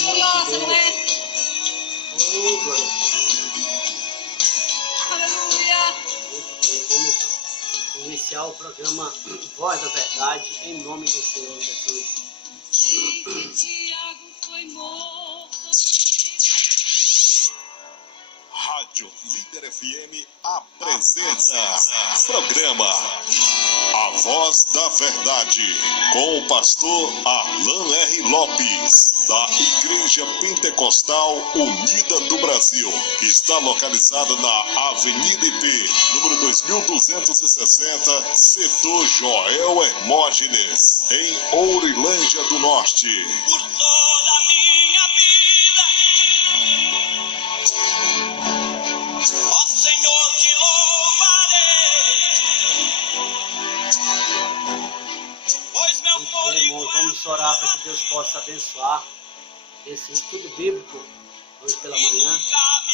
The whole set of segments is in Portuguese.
gloriosa, não é? Oh, glória. Aleluia. Vamos iniciar o programa Voz da Verdade, em nome do Senhor Jesus. Tiago foi morto. Rádio Líder FM apresenta programa A Voz da Verdade, com o pastor Arlan R. Lopes, da Igreja Pentecostal Unida do Brasil, que está localizada na Avenida IP, número 2260, setor Joel Hermógenes, em Ourilândia do Norte. Por toda a minha vida, ó Senhor, te louvarei, pois meu Muito bem, irmãos, vamos orar para que Deus possa abençoar esse estudo bíblico hoje pela manhã,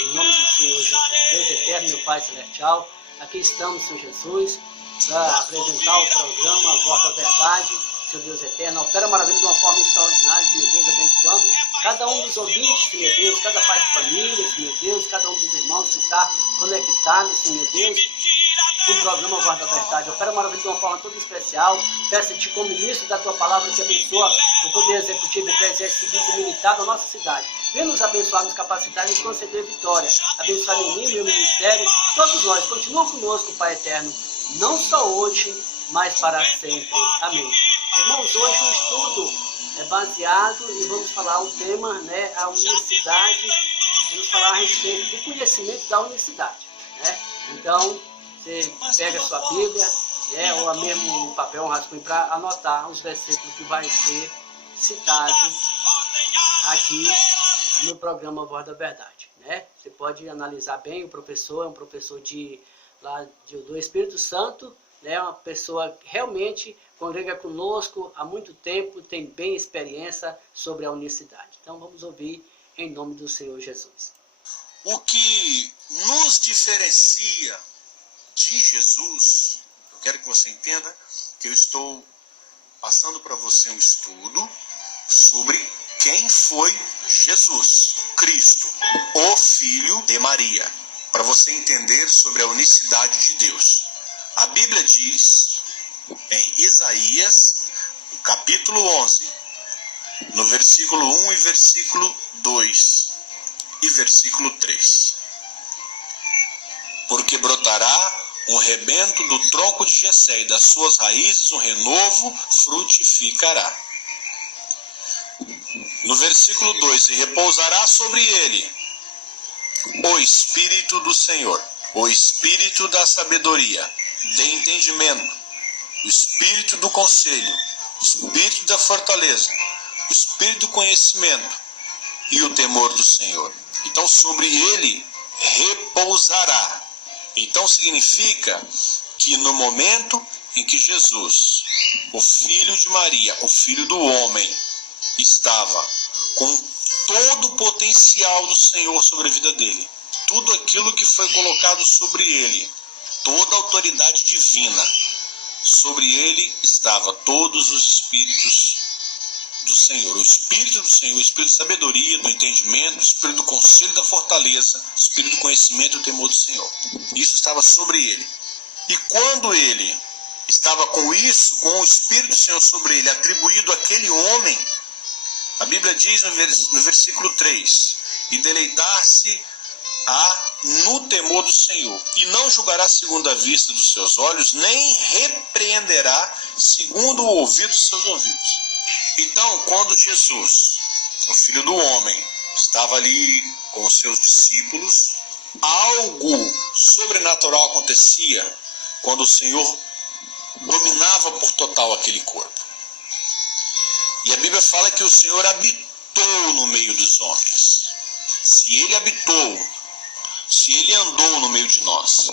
em nome do Senhor Jesus. Deus eterno, meu Pai celestial, aqui estamos, Senhor Jesus, para apresentar o programa Voz da Verdade. Senhor Deus eterno, opera maravilha de uma forma extraordinária, Senhor Deus, abençoando cada um dos ouvintes, Senhor Deus, cada pai de família, Senhor Deus, cada um dos irmãos que está conectado, Senhor Deus, com o programa Voz da Verdade. Opera maravilha de uma forma toda especial. Peço-te, como ministro da tua palavra, que abençoa o poder executivo, eclesiástico, civil e militar da nossa cidade. Venha nos abençoar, nos capacitar e nos conceder vitória. Abençoar em mim, meu ministério, todos nós. Continua conosco, Pai eterno, não só hoje, mas para sempre. Amém. Irmãos, hoje o estudo é baseado e vamos falar o tema, né, a unicidade. Vamos falar a respeito do conhecimento da unicidade, né? Então, você pega a sua Bíblia, né, ou mesmo um papel, um rascunho, para anotar os versículos que vai ser citado aqui no programa Voz da Verdade, né? Você pode analisar bem. O professor é um professor do Espírito Santo, né? Uma pessoa que realmente congrega conosco há muito tempo, tem bem experiência sobre a unicidade. Então vamos ouvir em nome do Senhor Jesus. O que nos diferencia de Jesus, eu quero que você entenda que eu estou passando para você um estudo sobre quem foi Jesus, Cristo, o Filho de Maria, para você entender sobre a unicidade de Deus. A Bíblia diz em Isaías, capítulo 11, no versículo 1 e versículo 2 e versículo 3. Porque brotará um rebento do tronco de Jessé, e das suas raízes um renovo frutificará. No versículo 2, e repousará sobre ele o Espírito do Senhor, o Espírito da sabedoria, de entendimento, o Espírito do conselho, o Espírito da fortaleza, o Espírito do conhecimento e o temor do Senhor. Então sobre ele repousará. Então significa que no momento em que Jesus, o Filho de Maria, o Filho do homem, estava com todo o potencial do Senhor sobre a vida dele, tudo aquilo que foi colocado sobre ele, toda a autoridade divina, sobre ele estava todos os espíritos do Senhor, o Espírito do Senhor, o Espírito da sabedoria, do entendimento, o Espírito do conselho, da fortaleza, o Espírito do conhecimento e o temor do Senhor. Isso estava sobre ele. E quando ele estava com isso, com o Espírito do Senhor sobre ele, atribuído àquele homem, a Bíblia diz no versículo 3, e deleitar-se no temor do Senhor, e não julgará segundo a vista dos seus olhos, nem repreenderá segundo o ouvido dos seus ouvidos. Então, quando Jesus, o Filho do homem, estava ali com os seus discípulos, algo sobrenatural acontecia quando o Senhor dominava por total aquele corpo. E a Bíblia fala que o Senhor habitou no meio dos homens. Se ele habitou, se ele andou no meio de nós,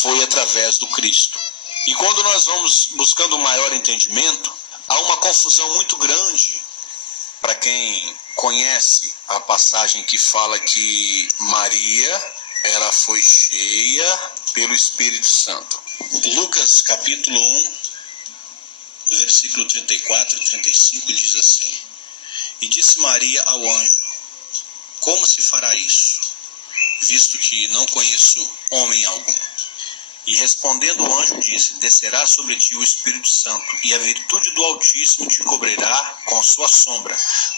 foi através do Cristo. E quando nós vamos buscando um maior entendimento, há uma confusão muito grande para quem conhece a passagem que fala que Maria, ela foi cheia pelo Espírito Santo. Lucas capítulo 1, versículo 34 e 35 diz assim: E disse Maria ao anjo: Como se fará isso, visto que não conheço homem algum? E respondendo o anjo disse: Descerá sobre ti o Espírito Santo, e a virtude do Altíssimo te cobrirá com sua sombra.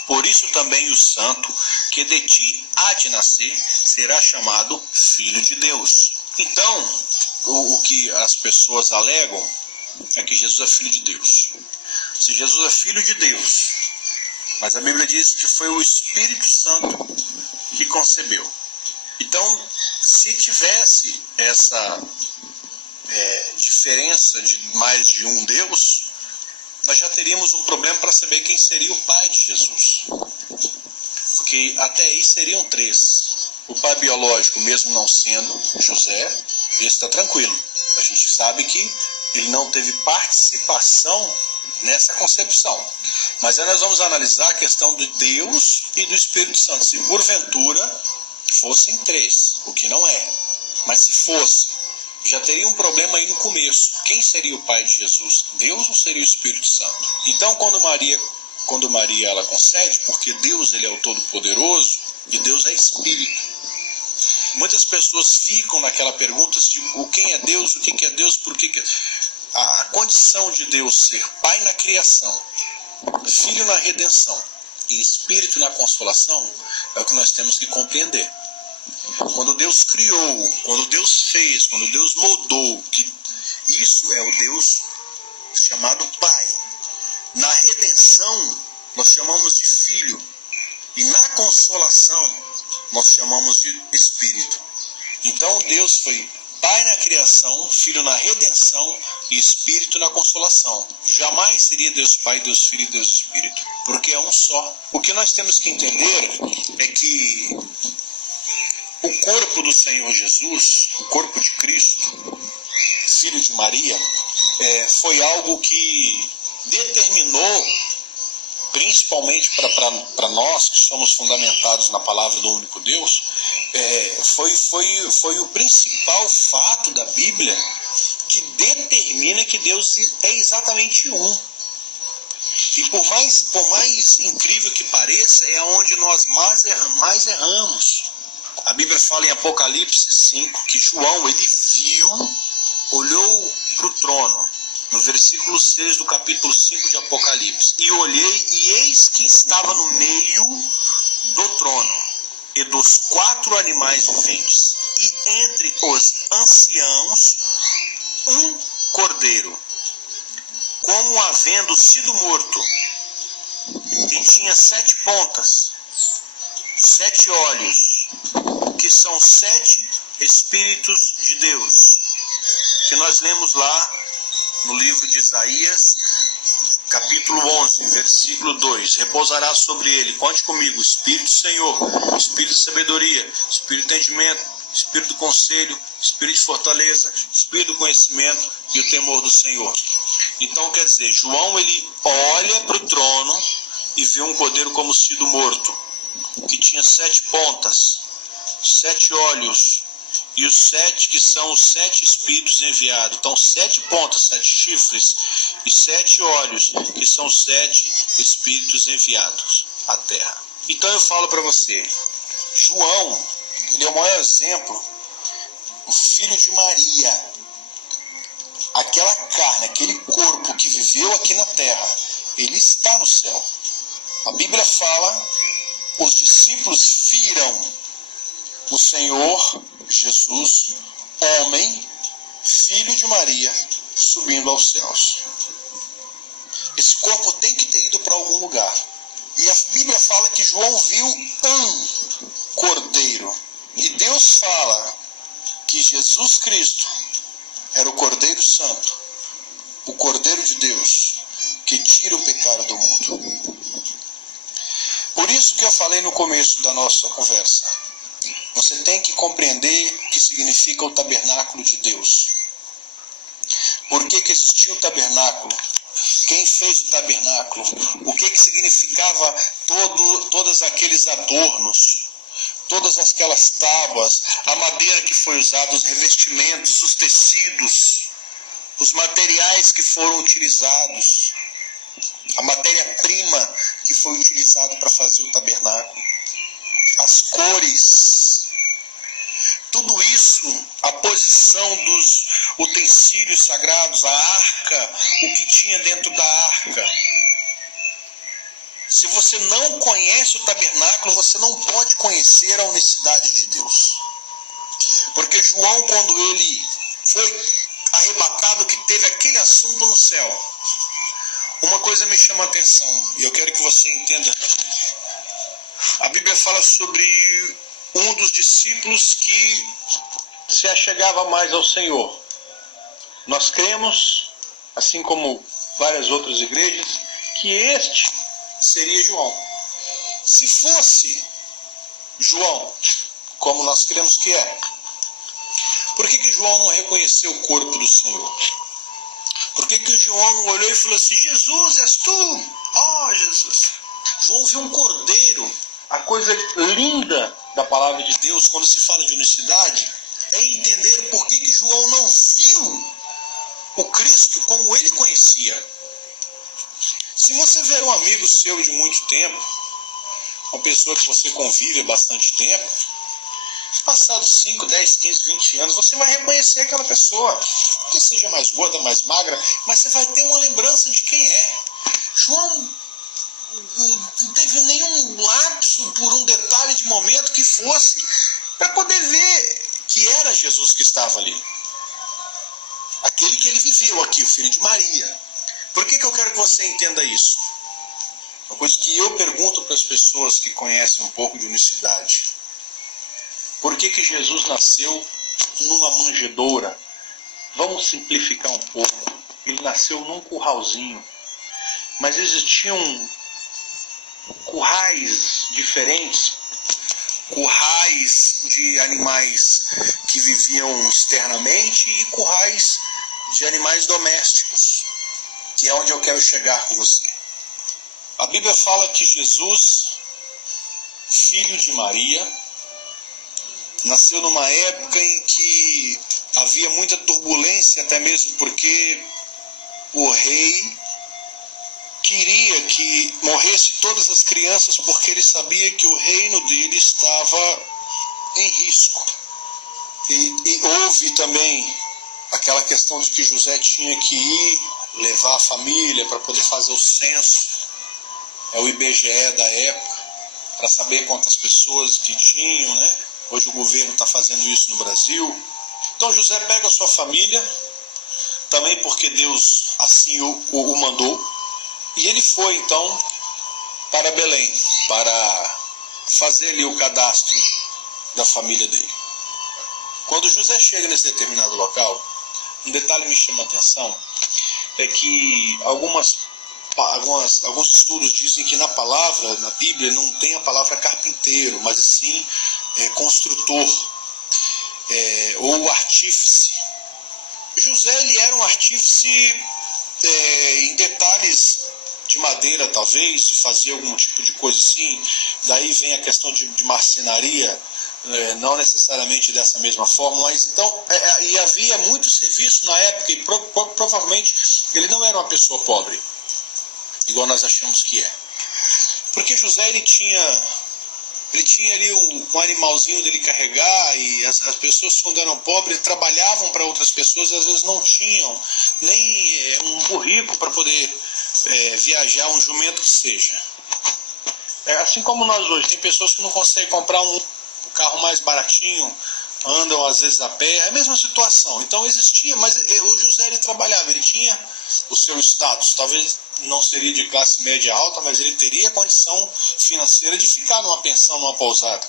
Por isso também o santo que de ti há de nascer será chamado Filho de Deus. Então, o que as pessoas alegam é que Jesus é Filho de Deus. Se Jesus é Filho de Deus, mas a Bíblia diz que foi o Espírito Santo que concebeu. Então, se tivesse essa diferença de mais de um Deus, nós já teríamos um problema para saber quem seria o pai de Jesus. Porque até aí seriam três. O pai biológico, mesmo não sendo José, esse está tranquilo. A gente sabe que ele não teve participação nessa concepção. Mas aí nós vamos analisar a questão de Deus e do Espírito Santo. Se porventura fossem três, o que não é. Mas se fosse, já teria um problema aí no começo. Quem seria o pai de Jesus? Deus ou seria o Espírito Santo? Então, quando Maria ela concede, porque Deus ele é o Todo-Poderoso e Deus é Espírito. Muitas pessoas ficam naquela pergunta de quem é Deus, o que é Deus, por que é... A condição de Deus ser Pai na criação, Filho na redenção e Espírito na consolação é o que nós temos que compreender. Quando Deus criou, quando Deus fez, quando Deus moldou, que isso é o Deus chamado Pai. Na redenção, nós chamamos de Filho. E na consolação, nós chamamos de Espírito. Então, Deus foi Pai na criação, Filho na redenção e Espírito na consolação. Jamais seria Deus Pai, Deus Filho e Deus Espírito, porque é um só. O que nós temos que entender é que o corpo do Senhor Jesus, o corpo de Cristo, Filho de Maria, foi algo que determinou, principalmente para nós que somos fundamentados na palavra do único Deus, foi o principal fato da Bíblia que determina que Deus é exatamente um. E por mais incrível que pareça, é onde nós mais erramos. A Bíblia fala em Apocalipse 5 que João ele olhou para o trono, no versículo 6 do capítulo 5 de Apocalipse. E olhei, e eis que estava no meio do trono e dos 4 animais viventes, e entre os anciãos um cordeiro, como havendo sido morto, e tinha 7 pontas, 7 olhos, que são 7 Espíritos de Deus, que nós lemos lá no livro de Isaías, capítulo 11, versículo 2. Repousará sobre ele, conte comigo, Espírito do Senhor, Espírito de sabedoria, Espírito de entendimento, Espírito do conselho, Espírito de fortaleza, Espírito do conhecimento e o temor do Senhor. Então quer dizer, João ele olha para o trono e vê um cordeiro como sido morto, que tinha 7 pontas, 7 olhos, e os 7 que são os 7 Espíritos enviados. Então 7 pontas, 7 chifres e 7 olhos, que são os 7 Espíritos enviados à terra. Então eu falo para você, João, ele é o maior exemplo, o filho de Maria. Aquela carne, aquele corpo que viveu aqui na terra, ele está no céu. A Bíblia fala, os discípulos viram o Senhor Jesus, homem, filho de Maria, subindo aos céus. Esse corpo tem que ter ido para algum lugar. E a Bíblia fala que João viu um cordeiro. E Deus fala que Jesus Cristo era o Cordeiro Santo, o Cordeiro de Deus, que tira o pecado do mundo. Por isso que eu falei no começo da nossa conversa, você tem que compreender o que significa o tabernáculo de Deus. Por que existiu o tabernáculo? Quem fez o tabernáculo? O que significava todos aqueles adornos? Todas aquelas tábuas, a madeira que foi usada, os revestimentos, os tecidos, os materiais que foram utilizados. a matéria-prima que foi utilizada para fazer o tabernáculo, as cores, tudo isso, a posição dos utensílios sagrados, a arca, o que tinha dentro da arca. Se você não conhece o tabernáculo, você não pode conhecer a unicidade de Deus. Porque João, quando ele foi arrebatado, que teve aquele assunto no céu, uma coisa me chama a atenção, e eu quero que você entenda. A Bíblia fala sobre um dos discípulos que se achegava mais ao Senhor. Nós cremos, assim como várias outras igrejas, que este seria João. Se fosse João, como nós cremos que é, por que João não reconheceu o corpo do Senhor? Por que João não olhou e falou assim: Jesus, és tu? Oh, Jesus. João viu um cordeiro. A coisa linda da palavra de Deus, quando se fala de unicidade, é entender por que João não viu o Cristo como ele conhecia. Se você ver um amigo seu de muito tempo, uma pessoa que você convive há bastante tempo, passados 5, 10, 15, 20 anos, você vai reconhecer aquela pessoa, que seja mais gorda, mais magra, mas você vai ter uma lembrança de quem é. João não teve nenhum lapso por um detalhe de momento que fosse para poder ver que era Jesus que estava ali. Aquele que ele viveu aqui, o filho de Maria. Por que eu quero que você entenda isso? Uma coisa que eu pergunto para as pessoas que conhecem um pouco de unicidade. Por que Jesus nasceu numa manjedoura? Vamos simplificar um pouco. Ele nasceu num curralzinho. Mas existiam currais diferentes, currais de animais que viviam externamente e currais de animais domésticos, que é onde eu quero chegar com você. A Bíblia fala que Jesus, filho de Maria, nasceu numa época em que havia muita turbulência, até mesmo porque o rei queria que morresse todas as crianças, porque ele sabia que o reino dele estava em risco. E houve também aquela questão de que José tinha que ir levar a família para poder fazer o censo, o IBGE da época, para saber quantas pessoas que tinham, né? Hoje o governo está fazendo isso no Brasil. Então José pega a sua família, também porque Deus assim o mandou, e ele foi então para Belém, para fazer ali o cadastro da família dele. Quando José chega nesse determinado local, um detalhe me chama a atenção, é que alguns estudos dizem que na palavra, na Bíblia, não tem a palavra carpinteiro, mas sim construtor, ou artífice. José, ele era um artífice em detalhes de madeira, talvez, fazia algum tipo de coisa assim. Daí vem a questão de marcenaria, não necessariamente dessa mesma forma, mas então, e havia muito serviço na época, e provavelmente ele não era uma pessoa pobre, igual nós achamos que é. Porque José, ele tinha ali um animalzinho dele carregar, e as pessoas, quando eram pobres, trabalhavam para outras pessoas, e às vezes não tinham nem um burrico para poder viajar, um jumento que seja. Assim como nós hoje, tem pessoas que não conseguem comprar um carro mais baratinho, andam às vezes a pé, é a mesma situação. Então existia, mas o José, ele trabalhava, ele tinha o seu status, talvez não seria de classe média alta, mas ele teria a condição financeira de ficar numa pensão, numa pousada.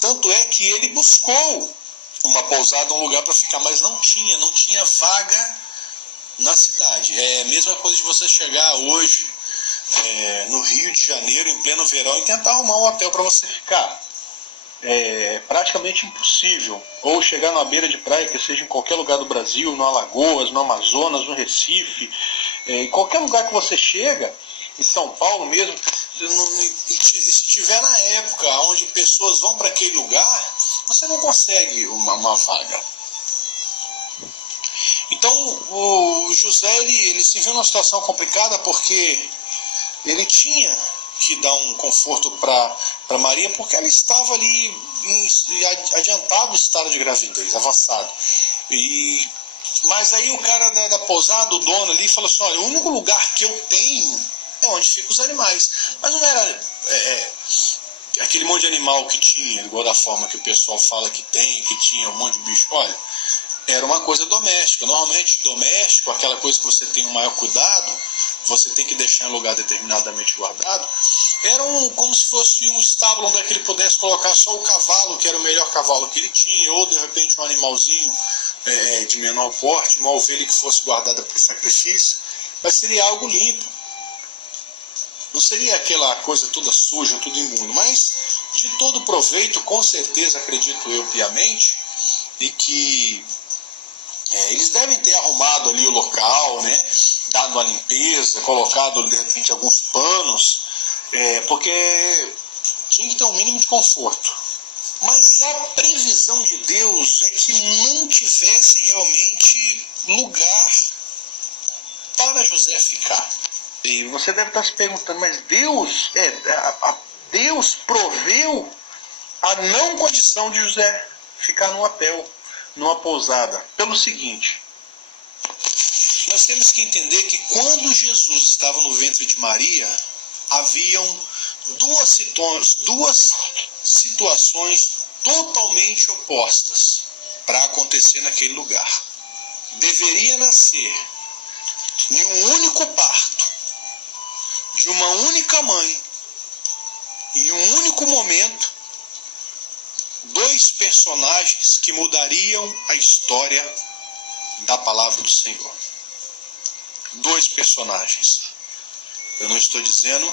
Tanto é que ele buscou uma pousada, um lugar para ficar, mas não tinha vaga na cidade. É a mesma coisa de você chegar hoje no Rio de Janeiro, em pleno verão, e tentar arrumar um hotel para você ficar. É praticamente impossível. Ou chegar numa beira de praia, que seja em qualquer lugar do Brasil, no Alagoas, no Amazonas, no Recife, em qualquer lugar que você chega, em São Paulo mesmo, e se tiver na época onde pessoas vão para aquele lugar, você não consegue uma vaga. Então o José ele se viu numa situação complicada porque ele tinha que dar um conforto para Maria, porque ela estava ali em adiantado estado de gravidez, avançado. Mas aí o cara da pousada, o dono ali, falou assim: olha, o único lugar que eu tenho é onde ficam os animais. Mas não era aquele monte de animal que tinha, igual da forma que o pessoal fala que tem, que tinha um monte de bicho. Olha, era uma coisa doméstica. Normalmente doméstico, aquela coisa que você tem um maior cuidado, você tem que deixar em lugar determinadamente guardado, era como se fosse um estábulo onde ele pudesse colocar só o cavalo, que era o melhor cavalo que ele tinha, ou de repente um animalzinho de menor porte, uma ovelha que fosse guardada para o sacrifício, mas seria algo limpo. Não seria aquela coisa toda suja, tudo imundo, mas de todo proveito, com certeza, acredito eu piamente, e que eles devem ter arrumado ali o local, né, dado uma limpeza, colocado de repente alguns panos, porque tinha que ter um mínimo de conforto. Mas a previsão de Deus é que não tivesse realmente lugar para José ficar. E você deve estar se perguntando, mas Deus proveu a não condição de José ficar num hotel, numa pousada. Pelo seguinte, nós temos que entender que quando Jesus estava no ventre de Maria, haviam duas situações totalmente opostas para acontecer naquele lugar. Deveria nascer em um único parto, de uma única mãe, em um único momento, dois personagens que mudariam a história da palavra do Senhor. Dois personagens. Eu não estou dizendo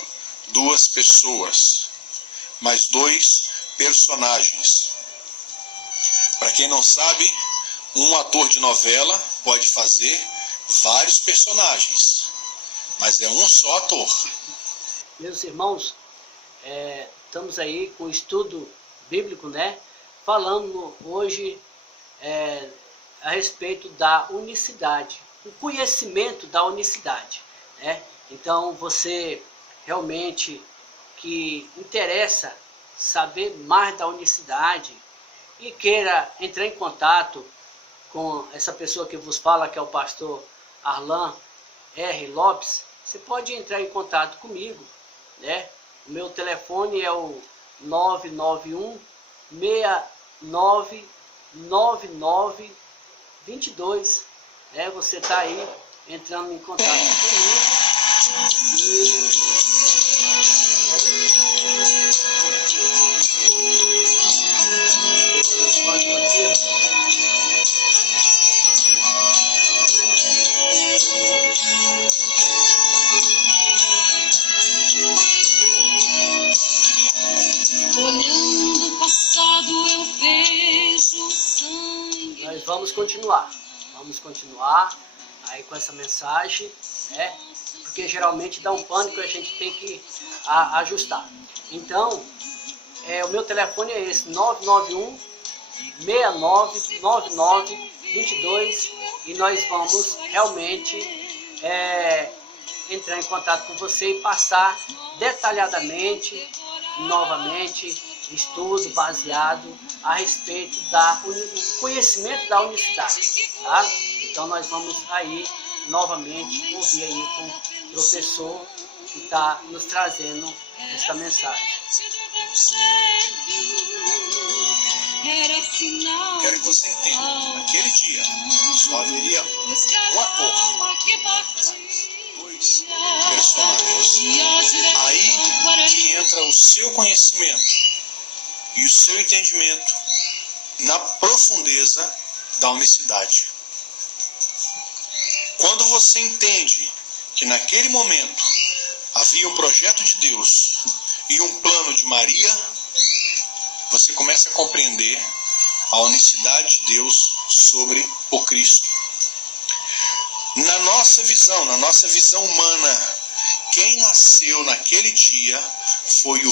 duas pessoas, mas dois personagens. Para quem não sabe, um ator de novela pode fazer vários personagens, mas é um só ator. Meus irmãos, estamos aí com o estudo bíblico, né? Falando hoje a respeito da unicidade, o conhecimento da unicidade, né? Então você realmente que interessa saber mais da unicidade e queira entrar em contato com essa pessoa que vos fala, que é o pastor Arlan R. Lopes, você pode entrar em contato comigo, né? O meu telefone é o 991 699922, né? Você está aí entrando em contato comigo Olhando o passado eu vejo sangue. Nós vamos continuar aí com essa mensagem, né? Porque geralmente dá um pânico e a gente tem que ajustar. Então, o meu telefone é esse, 991 699922, e nós vamos realmente entrar em contato com você e passar detalhadamente, novamente, estudo baseado a respeito do conhecimento da unicidade, tá? Então nós vamos aí novamente ouvir aí com o professor que está nos trazendo esta mensagem. Quero que você entenda, naquele dia só haveria um ator, dois personagens. Aí que entra o seu conhecimento e o seu entendimento na profundeza da unicidade. Quando você entende que naquele momento havia um projeto de Deus e um plano de Maria, você começa a compreender a unicidade de Deus sobre o Cristo. Na nossa visão humana, quem nasceu naquele dia foi o